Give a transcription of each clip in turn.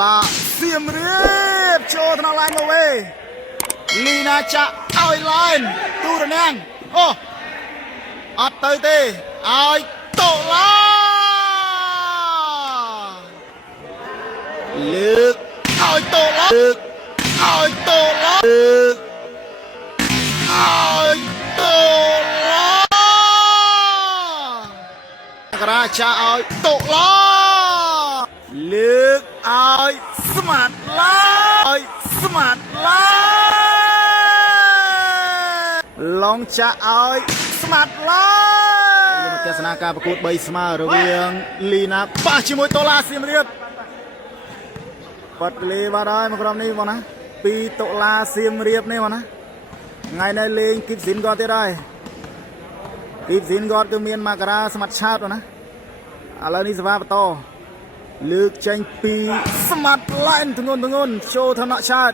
ឡាសៀមរាបចូលថ្នាក់ឡានមកវិញលីណាចាក់ឲ្យឡានទូរណាំងអូអត់ទៅទេឲ្យតូឡាលើកឲ្យតូឡាលើកឲ្យតូឡាលើកឲ្យតូឡាក្រាចាឲ្យតូឡាលើកឲ្យស្មាតឡាឲ្យស្មាតឡាឡងចាក់ឲ្យស្មាតឡាទស្សនាការប្រកួត3ស្មើរវាងលីណាប៉ះជាមួយតូឡាសៀមរាបបាត់លេបាត់ហើយមកក្រុមនេះបងណា2តុលាសៀមរាបនេះបងណាថ្ងៃនេះលេងគីបស៊ីនគាត់ទៀតហើយគីបស៊ីនគាត់គឺមានមករាស្មាត់ឆាតបងណាឥឡូវនេះសភាបន្តលើកចេញពីស្មាត់ឡែនធ្ងន់ចូលឋានៈឆាត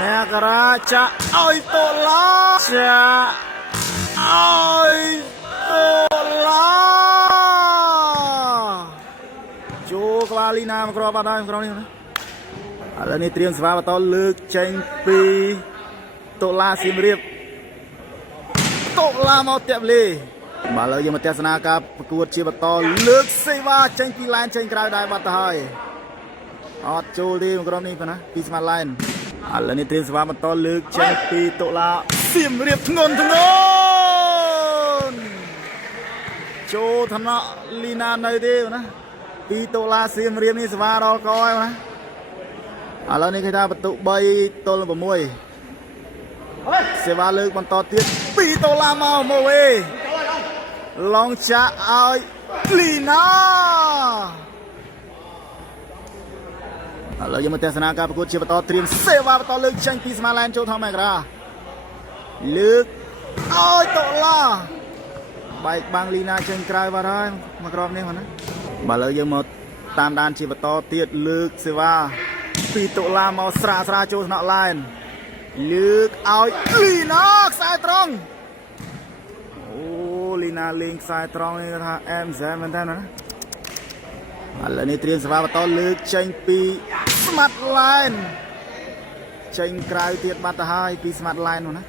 មករាចាក់ឲ្យតូឡាចាក់ឲ្យតូឡាចូលក្បាលលីណាមកគ្រាប់បាត់ហើយក្រុមនេះណាឥឡូវនេះត្រៀមសភាបន្តលើកចេញពីតូឡាសៀមរាបតូឡាមកតាក់លេបាទឥឡូវយើងមកទស្សនាការប្រកួតជាបន្តលើកសេវាចេញពីឡែនចេញក្រៅដែរបាត់ទៅហើយអត់ចូលទេក្រុមនេះណាពីស្មាតឡែនឥឡូវនេះត្រៀមសភាបន្តលើកចេញពីតូឡាសៀមរាបធ្ងន់ចូលឋានៈលីណានៅទេណាពីតូឡាសៀមរាបនេះសភាដល់កហើយណាឥឡូវនេះគេថាបន្ទុក3ទល់6សេវាលើកបន្តទៀត2ដុល្លារមកវិញឡងចាក់ឲ្យលីណាឥឡូវយើងមកទស្សនាការប្រកួតជាបន្តត្រៀមសេវាបន្តលើកចេញពីស្មាឡែនចូលថមឯក្រាលើកឲ្យដុល្លារបែកបាំងលីណាចេញក្រៅបាត់ហើយមកក្របនេះណាបាទឥឡូវយើងមកតាមដានជាបន្តទៀតលើកសេវា2ដុល្លារមកស្រាចូលថ្នាក់ឡែនលើកឲ្យលីណាខ្សែត្រង់អូលីណាលេងខ្សែត្រង់នេះគាត់ថាអែមសែមែនតើណាឥឡូវនេះត្រៀមសេវាបន្តលើកចេញពីស្មាត់ឡែនចេញក្រៅទៀតបាត់ទៅហើយពីស្មាត់ឡែននោះណាឥ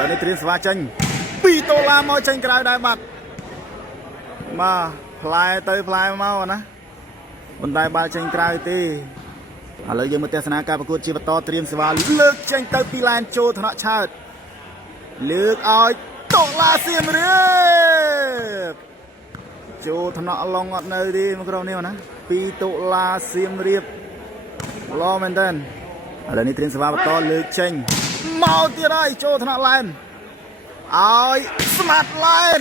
ឡូវនេះត្រៀមសេវាចេញ2ដុល្លារមកចេញក្រៅដែរបាត់បាទផ្លែទៅផ្លែមកណាមិនដែលបាល់ចេញក្រៅទេឥឡូវយើងមកទស្សនាការប្រកួតជាបន្តត្រៀមសេវាលើកចេញទៅពីឡែនចូលថ្នាក់ឆើតលើកឲ្យតូឡាសៀមរាបចូលថ្នាក់ឡុងអត់នៅទេមកក្រុមនេះណា2តូឡាសៀមរាបឡមែនតើឥឡូវនេះត្រៀមសេវាបន្តលើកចេញមកទៀតហើយចូលថ្នាក់ឡែនឲ្យស្មាត់ឡែន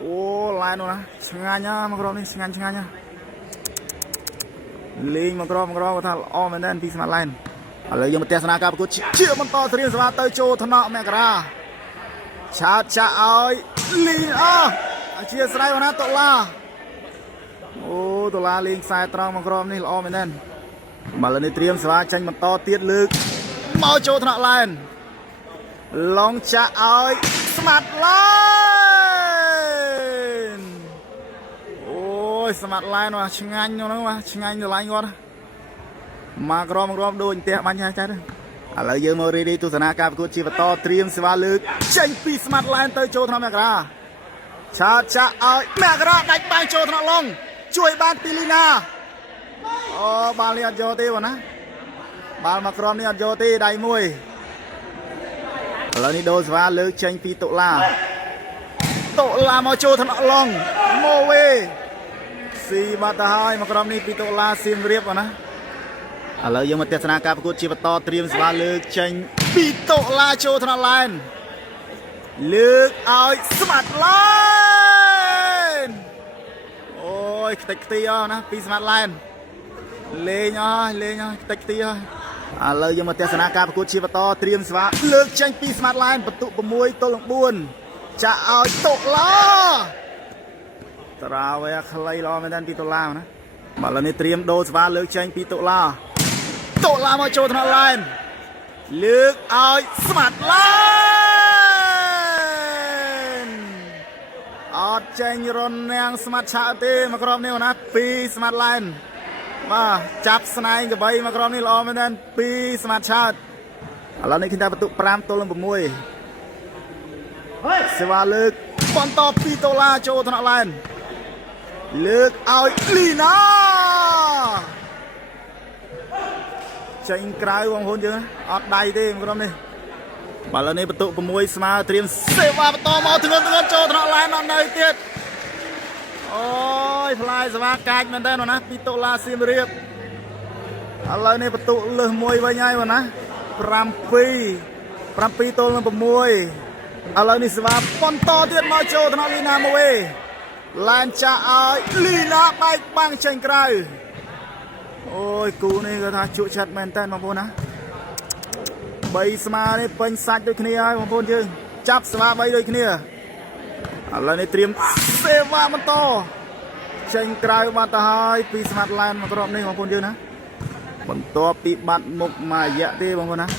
អូឡែននោះណាឆ្ងាញ់ណាមកក្រុមនេះឆ្ងាញ់ណាលេងមកក្រគាត់ថាល្អមែនទេពីស្មាតឡែនឥឡូវយើងមកទស្សនាការប្រកួតជាបន្តត្រៀមសេវាទៅចូលថ្នាក់មករាឆាតចាក់ឲ្យលីណាអធិស្ឋានណាតូឡាអូតូឡាលេងខ្សែត្រង់មកក្រនេះល្អមែនទេឥឡូវនេះត្រៀមសេវាចេញបន្តទៀតលើកមកចូលថ្នាក់ឡែនឡងចាក់ឲ្យស្មាតឡែនស្មាត់ឡែនមកឆ្ងាញ់នោះហ្នឹងឆ្ងាញ់ទៅឡាញគាត់មកក្រមដូចផ្ទះបាញ់ចាស់ឥឡូវយើងមករីទស្សនាការប្រកួតជាបន្តត្រៀមសេវាលើកចេញពីស្មាត់ឡែនទៅចូលថ្នាក់មករាឆាតចាក់ឲ្យមករាដាច់បាញ់ចូលថ្នាក់ឡុងជួយបានពីលីណាអូបាល់នេះអត់យកទេបងណាបាល់មកក្រមនេះអត់យកទេដៃមួយឥឡូវនេះដូរសេវាលើកចេញពីតុលាមកចូលថ្នាក់ឡុងមកវិញស៊ីបាត់ទៅហើយមកក្រុមនេះពីតូឡាសៀមរាបណាឥឡូវយើងមកទស្សនាការប្រកួតជាបន្តត្រៀមសេវាលើកចេញពីតូឡាចូលថ្នាក់ឡែនលើកឲ្យស្មាត់ឡែនអូយខ្ទេចខ្ទីអស់ណាពីស្មាត់ឡែនលេងអស់ខ្ទេចខ្ទីអស់ឥឡូវយើងមកទស្សនាការប្រកួតជាបន្តត្រៀមសេវាលើកចេញពីស្មាត់ឡែនបន្ទុក6ទល់នឹង4ចាក់ឲ្យតូឡាតារាវែខ្លីល្អមែនទេពីតូឡាណាបាទឥឡូវនេះត្រៀមដូរសេវាលើកចេញពីតូឡាមកចូលថ្នាក់ឡែនលើកឲ្យស្មាត់ឡែនអត់ចេញរននាងស្មាត់ឆាកទេមកក្រុមនេះណាពីស្មាត់ឡែន มาจับสไนกับใบมากรอบนี้รอมานั่นปีสมาร์ทชาติเราในขึ้นได้ประตูปรามตัวลงบมวยเสวาเลิกบอลต่อปีโตลาโจธนาแลนด์เลิกเอาลีน่าใจกลายวงคนเยอะอดได้ดิมากรอบนี้มาแล้วในประตูประมวยสมาเตรียมเสวาประตูมาถึงเงินโจธนาแลนด์นอนในเตียดโอ้ยพลายสวากายมันได้หรอนะปีโตลาซิมเรียบอะไรในประตูเลือมวยไว้ไงวะนะปรามปีโตลงประมวยอะไรนี่สวาปอนต่อเตียดมาโจธนาลีนามาเวลานจะเอาลีนาไปบังเชงไกรโอ้ยกูนี่ก็ท่าชุชัดแมนเต้นบางคนนะใบสมาเนี่ยเป็นสัตว์ด้วยขี้ไอ้บางคนจึงจับสมาใบด้วยขี้อะไรนี่เตรียมเซวามันโตเชงไกรมาตาหายปีสมาร์ทแลนด์มากรอบนี้บางคนจึงนะบนตัวปีบัดมุกมาเยอะดีบางคนนะ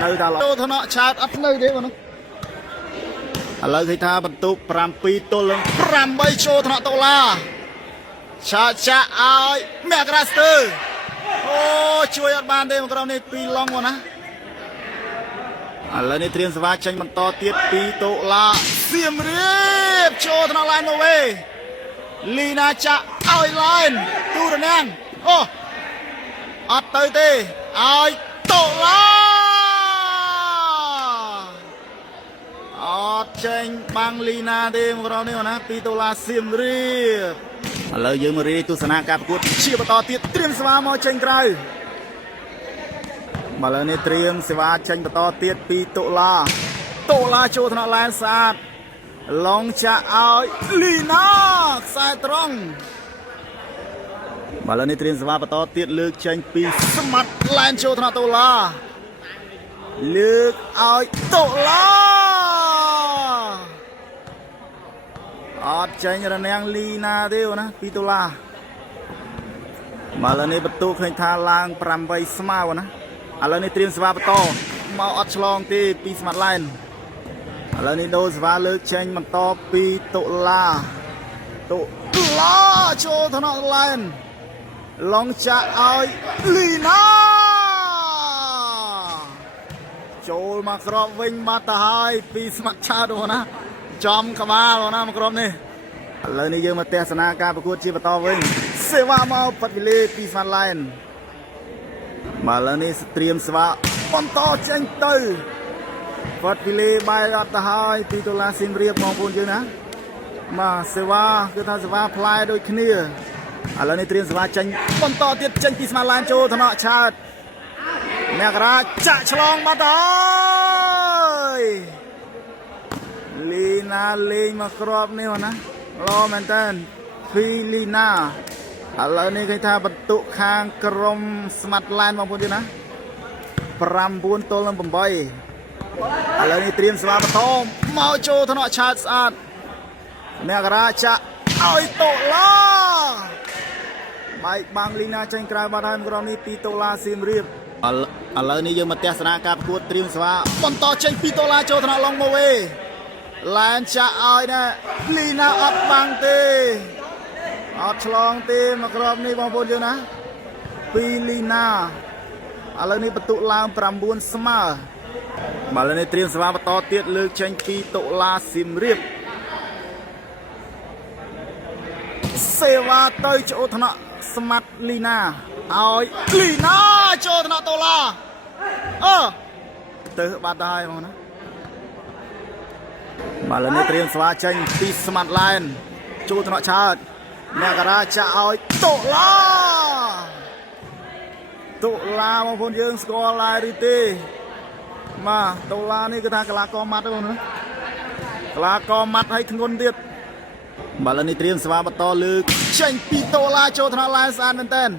ในตลอดโตธนาชาติอัพเลยดีบางคนอะไรคือท่าบรรทุกปรามปีโตลงปรามใบโชธนาโตลาชาเอาแมกราสเตอร์โอ้ช่วยอัดบานเดมกราวนี้ปีลองวะนะอะไรนี่เตรียมสวาชัยมันต่อเตียดปีโตลาเสียมเรียบโชธนาไลน์โนเวลีนาจะเอาไลน์ตูระนังโอ้อัดเตยเตเอาโตลาอัดเชงบังลีนาเดมกราวนี้วะนะปีโตลาเสียมเรียบเราเยอะมาเรียตุสนาการประกวดเชียร์ต่อเตียดเตรียมสวามอเชงไกรมาเลยในเตรียมสวาเชงต่อเตียดปีโตลาโจธนาแลนด์สะอาดลองจะเอาลีนาสายตรงมาเลยในเตรียมสวาต่อเตียดเลือกเชงปีสมัตแลนด์โจธนาโตลาเลือกเอาโตลาอดใจระแนงลีนาเดียวนะปีโตลามาแล้วในประตูเคยทาลางปรำใบสมาวนะอะไรในเตรียมสวาประตูมาอดฉลองที่ปีสมัตไลน์อะไรในโดสวาเลิกเชงมันต่อปีโตลาโชธนาไลน์ลองจะเอาลีนาโจลมากรอบวิ่งมาตายปีสมัตชาดูนะจอมขมาลนะมากรอบนี่เลยนี่ยังมาเตะสนาการประกวดชีพต่อวิ่งเสวามาปัดวิเลปีฟันไลน์มาแล้วนี่เตรียมสวาบอลต่อเจงเตอร์ปัดวิเลใบรัตหายปีโตลาซิมเรียบมองพูนเยอะนะมาเสวาคือทางเสวาพลายโดยขี้เนื้อแล้วนี่เตรียมสวาเจงบอลต่อเตียดเจงปีสมาไลน์โจธนาชาติแมกราจะฉลองมาต่อยลีนาเลงมากรอบนี่วะนะรอแมนเทนฟีลีนาแล้วนี่ใครท่าบรรทุกคางกรมสมัตไลน์บางคนดีนะปรำบุญโตลงบ่มใบแล้วนี่เตรียมสวาปฐมเมาโจธนาชาติสะอาดเนกราจะเอาโตลาใบบางลีนาเชงกลายมาได้กรอบนี้ปีโตลาซิมเรียบแล้วนี่ยังมาเตะสนาการประกวดเตรียมสวาบอลต่อเชงปีโตลาโจธนาลงมาเวแลนจะเอาเนี่ยลีนาอัดบังตีอัดฉลองตีมากรอบนี้บางคนเยอะนะปีลีนาอะไรนี่ประตูลางปรำบุญสมามาเลยในเตรียมสมาประตูเตียดเลือกเชงปีโตลาซิมเรียบเซวาเตยโจธนาสมัตลีนาเอาลีนาโจธนาโตลาเตยบาดได้มั้งนะมาเลยนี่เตรียมสวาเชงปีสมัตไลน์โจธนาชาติแมกราจะเอาโตลาบางคนยังสกอร์ไลน์ดีตีมาโตลานี่ก็ทางกลากอมัดด้วยนะกลากอมัดให้ถึงคนเดียดมาเลยนี่เตรียมสวาประตูลึกเชงปีโตลาโจธนาไลน์สานเต้น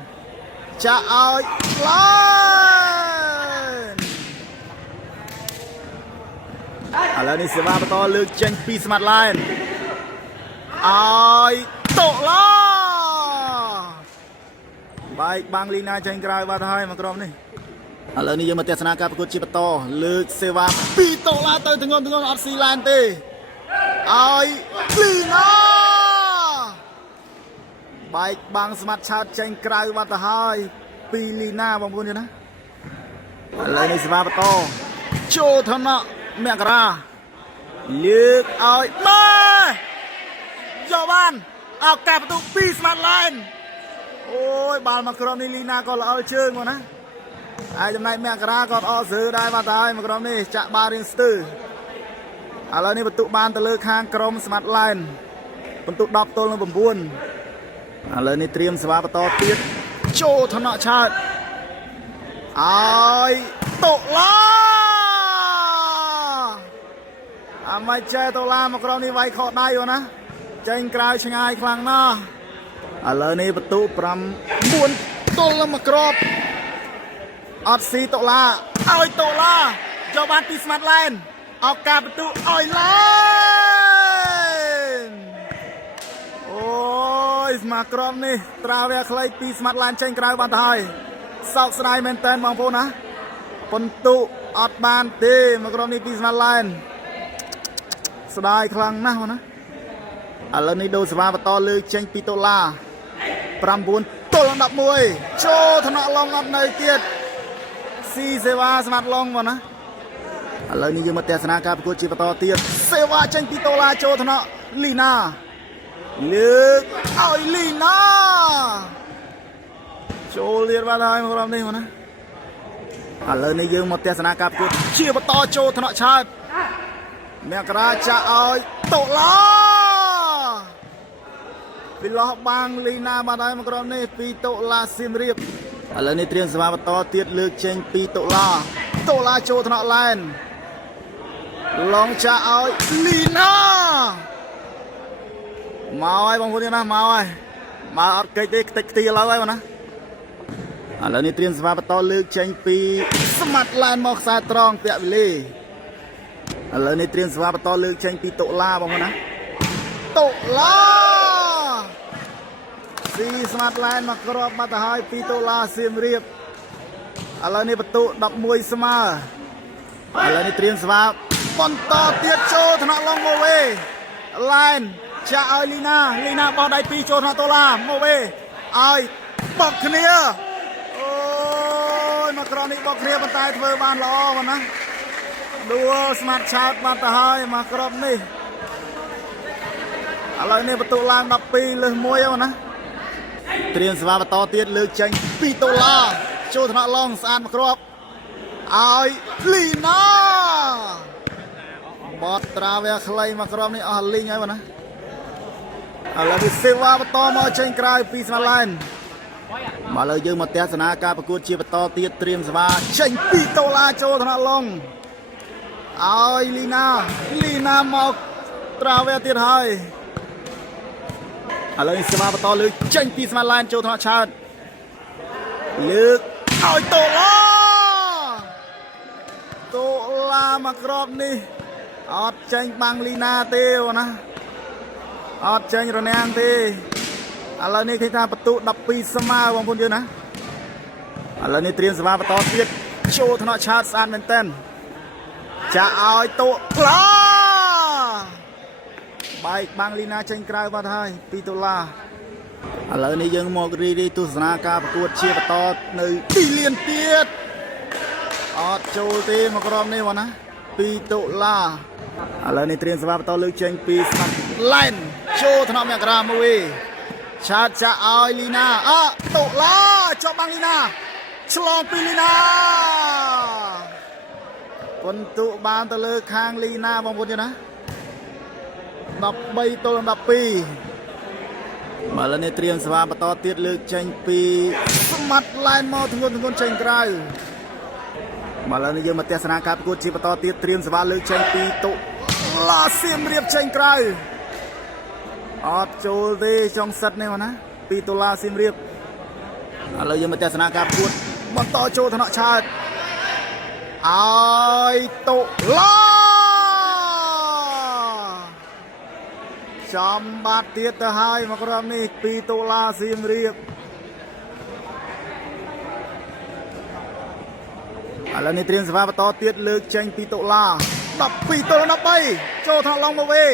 จะเอาไลน์แล้วนี่สวาประตูลึกเชงปีสมัตไลน์เอาโตลาใบบางลีนาเชงกลายมาไทยมากรอบนี่แล้วนี่ยังมาเตะสนาการประกวดชีพโตลึกเซวาปีโตลาเตยถึงงอนอัดซีแลนด์ตีเอาลีนา បែកបាំងស្មាត់ឆាតចេញក្រៅបាត់ទៅហើយពីលីណាបងប្អូនយល់ណាឥឡូវនេះសេវាបន្តចូលធនៈមករាលើកឲ្យមកយកបានឱកាសបន្ទុកពីស្មាត់ឡានអូយបាល់មកក្រុមនេះលីណាក៏ល្អជើងមកណាហើយចំណែកមករាក៏អត់ស្រើដែរបាត់ហើយមកក្រុមនេះចាក់បាល់រៀងស្ទើរឥឡូវនេះបន្ទុកបានទៅលើខាងក្រុមស្មាត់ឡានបន្ទុក10ទល់នឹង9ឥឡូវនេះត្រៀមសេវាបន្តទៀតចូលធនៈឆើតឲ្យតុលាអាម៉េចចេះតុលាមកក្រុមនេះវាយខកដៃអូណាចេញក្រៅឆ្ងាយខ្លាំងណាស់ឥឡូវនេះបន្ទុក9ទល់នឹងមួយគ្រាប់អត់ស៊ីតុលាឲ្យតុលាយកបានពីស្មាត់ឡែនឱកាសបន្ទុកឲ្យឡែនអូយស្មាត់ក្រុមនេះត្រាវែខ្លីពីស្មាត់ឡែនចេញក្រៅបានទៅហើយសោកស្ដាយមែនតើបងប្អូនណាបន្ទុកអត់បានទេមកក្រុមនេះពីស្មាត់ឡែនស្ដាយខ្លាំងណាស់ណាឥឡូវនេះដូរសេវាបន្តលើចេញពីតុលា9ទល់នឹង11ចូលថ្នាក់ឡងអត់នៅទៀតស៊ីសេវាស្មាត់ឡងមកណាឥឡូវនេះយើងមកទស្សនាការប្រកួតជាបន្តទៀតសេវាចេញពីតុលាចូលថ្នាក់លីណាលើកឲ្យលីណាចូលលៀនបានហើយមកក្រុមនេះមកណាឥឡូវនេះយើងមកទស្សនាការប្រកួតជាបន្តចូលថ្នាក់ឆើតមករាចាក់ឲ្យតុលាពីលោះបាំងលីណាបានហើយមកក្រុមនេះពីតុលាសៀមរាបឥឡូវនេះត្រៀមសេវាបន្តទៀតលើកចេញពីតុលាចូលថ្នាក់ឡែនឡងចាក់ឲ្យលីណាមកហើយបងប្អូនណាមកហើយមកអត់កិច្ចទេខ្ទេចខ្ទីឥឡូវហើយបងណាឥឡូវនេះត្រៀមសេវាបន្តលើកចេញពីស្មាត់ឡែនមកខ្សែត្រង់ពាក់វិលីឥឡូវនេះត្រៀមសេវាបន្តលើកចេញពីតុលាបងប្អូនណាតុលាស៊ីស្មាត់ឡែនមកគ្រាប់បាត់ទៅហើយពីតុលាសៀមរាបឥឡូវនេះបន្ទុក11ស្មើឥឡូវនេះត្រៀមសេវាបន្តទៀតចូលថ្នាក់ឡងមកវេឡែនចាក់ឲ្យលីណាបោះដៃពីរចូលថ្នាក់តុលាមកវេឲ្យបោកគ្នាអូយមកក្រនេះបោកគ្នាប៉ុន្តែធ្វើបានល្អមកណាដួលស្មាត់ឆោតបាត់ទៅហើយមកក្របនេះឥឡូវនេះបន្ទុកឡើង12លើស1ហ្នឹងណាត្រៀមសេវាបន្តទៀតលើកចេញពីតុលាចូលថ្នាក់ឡងស្អាតមកគ្រាប់ឲ្យលីណាបតត្រាវែខ្លីមកគ្រាប់នេះអស់លីងហើយបងណាឥឡូវនេះសេវាបន្តមកចេញក្រៅពីស្មាត់ឡែនមកលើយើងមកទស្សនាការប្រកួតជាបន្តទៀតត្រៀមសេវាចេញពីតុលាចូលថ្នាក់ឡងឲ្យលីណាមកត្រាវែទៀតហើយឥឡូវនេះសេវាបន្តលើកចេញពីស្មាត់ឡែនចូលថ្នាក់ឆើតលើកឲ្យតុលាមកគ្រាប់នេះអត់ចេញបាំងលីណាទេបងណាអត់ចេញរនាំងទេឥឡូវនេះឃើញថាបន្ទុក12ស្មើបងប្អូនយើងណាឥឡូវនេះត្រៀមសេវាបន្តទៀតចូលថ្នាក់ឆើតស្អាតមែនតើចាក់ឲ្យតុលាបែកបាំងលីណាចេញក្រៅបាត់ហើយពីតុលាឥឡូវនេះយើងមករីទស្សនាការប្រកួតជាបន្តនៅទីលានទៀតអត់ចូលទេមកក្រុមនេះបងណាពីតុលាឥឡូវនេះត្រៀមសេវាបន្តលើកចេញពីស្មាត់ឡែនចូលថ្នាក់មករាមួយឆាតចាក់ឲ្យលីណាតុលាចប់បាំងលីណាឆ្លងពីលីណាបន្ទុកបានទៅលើខាងលីណាបងប្អូនទេណា13ទល់នឹង12មកលើនេះត្រៀមសេវាបន្តទៀតលើកចេញពីស្មាត់ឡែនមកធ្ងន់ចេញក្រៅមកលើនេះយើងមកទស្សនាការប្រកួតជាបន្តទៀតត្រៀមសេវាលើកចេញពីតុលាសៀមរាបចេញក្រៅអត់ចូលទេចុងសិតនេះមកណាពីតុលាសៀមរាបឥឡូវយើងមកទស្សនាការប្រកួតបន្តចូលថ្នាក់ឆើតឲ្យតុលាចំបាត់ទៀតទៅហើយមកក្រុមនេះពីតុលាសៀមរាបឥឡូវនេះត្រៀមសេវាបន្តទៀតលើកចេញពីតុលា12ទល់នឹង13ចូលថ្នាក់ឡងមកវេ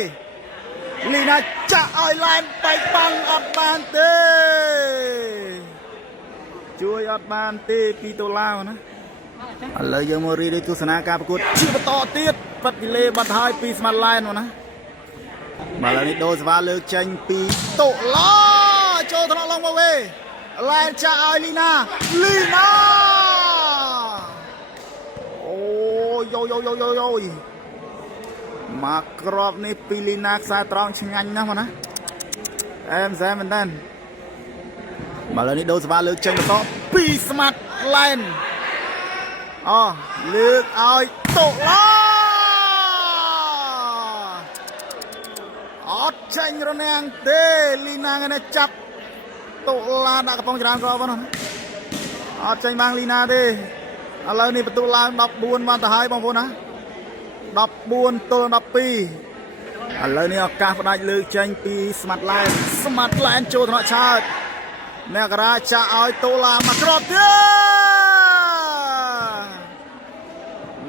លីណា จะเอาไลน์ไปบังอัดบานเต้ช่วยอัดบานเต้ปีโตลาวนะเลยยังมารีได้ทุสนาการประกวดชีพต่อตีดปัดกิเลบัดหายปีสมาร์ไลน์นะมาแล้วนี่โดสวาเลิกจังปีโตลาโจทนลงมาเวไลน์จะเอาลีนาโอ้โยมากรอบนี้ปีลีนาสายตรองชงันนะมันนะแอมแซมมันดันมาแล้วนี่โดนสบายเลือกเชิงต่อปีสมัตไลน์อ๋อเลือกเอาโตล้ออดเชิงระแนงเตลีนาเงินจับโตล้าดักกระปองจานกรอบนะอดเชิงบางลีนาเตอะไรนี่ประตูลางดับบุญมาแต่หายบางคนนะดับบุญตัวดับปีอะไรนี่อากาศได้เลือกเชิงปีสมัตไลน์โจทย์ชาติแม่กระจะเอาตัวลามากรอบเด้อ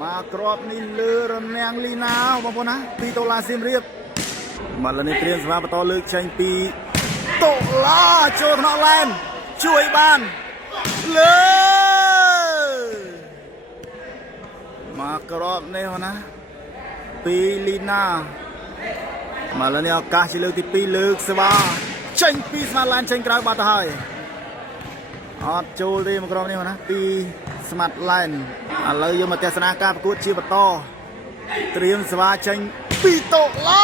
มากรอบนี่เลือระแนงลีนาวบางคนนะปีตัวลาซิมเรียบมาแล้วนี่เตรียมสภาพต่อเลือกเชิงปีตัวลาโจทย์แลนด์ช่วยบ้านเลยมากรอบนี่นะปีลีนามาแล้วนี่อากาศจะเลือกที่ปีเลือกสบาเชิงปีสมาร์ไลน์เชิงกลางบาตาไฮอดโจลีมากรอบนี้นะปีสมาร์ไลน์อะไรยังมาเทศนาการประกวดชีพต่อเตรียมสบาเชิงปีโตลา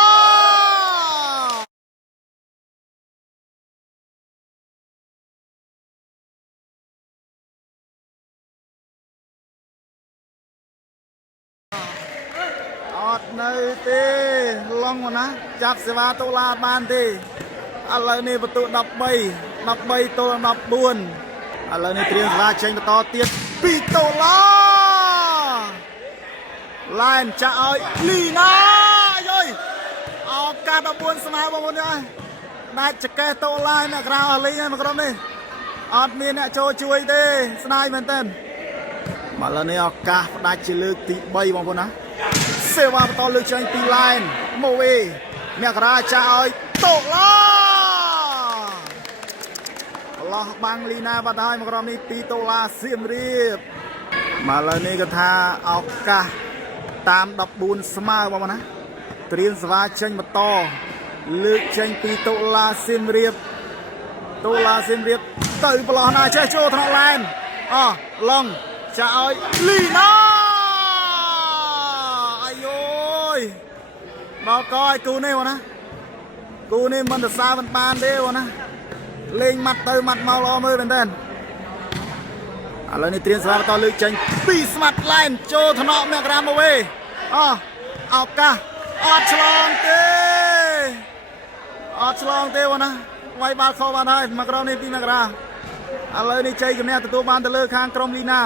ในเตะลองนะจับเสวาตุลาบานเตะอะไรนี่ประตูดับใบตัวดับบุญอะไรนี่เตรียมสวาเชงต่อเตียนปีโตลาไลน์จะเอาลีนาย่อยเอาการดับบุญสมาบบุญเนี่ยได้จะแก้โตไลน์เนี่ยกราวอะไรเนี่ยมากรอบนี่อดมีเนี่ยโจช่วยเตะสไนเหมือนเต้นมาแล้วนี่เอาการได้จะเลือกตีใบบางคนนะเสวาต่อเลือกเชิงปีไลน์โมเวเมียกราจะเอาโตล้อบังลีนาบัดได้มากรอบนี้ปีโตลาเสียมเรียบมาแล้วนี่ก็ท่าเอากะตามดับบุญสมาบ้างนะเตรียมสวาเชิงมาต่อเลือกเชิงปีโตลาเสียมเรียบตื่นปลอหน้าเชโจทางแลนด์ลองจะเอาลีนาเราก้อยกูนี่วะนะกูนี่มันจะซามันปานเดียวนะเล่งมัดเตยมัดเมาล้อมือเป็นเต้นอะไรนี่เตรียมสภาพต่อลึกจังปีสมัตไลน์โจทนอเมกรามเอาไว้เอากะอดฉลองเตวะนะไว้บาดคอบาดได้มากราวนี่ปีมากราอะไรนี่ใจกับเนี่ยตัวบานตะเลือข้างกรมลีนา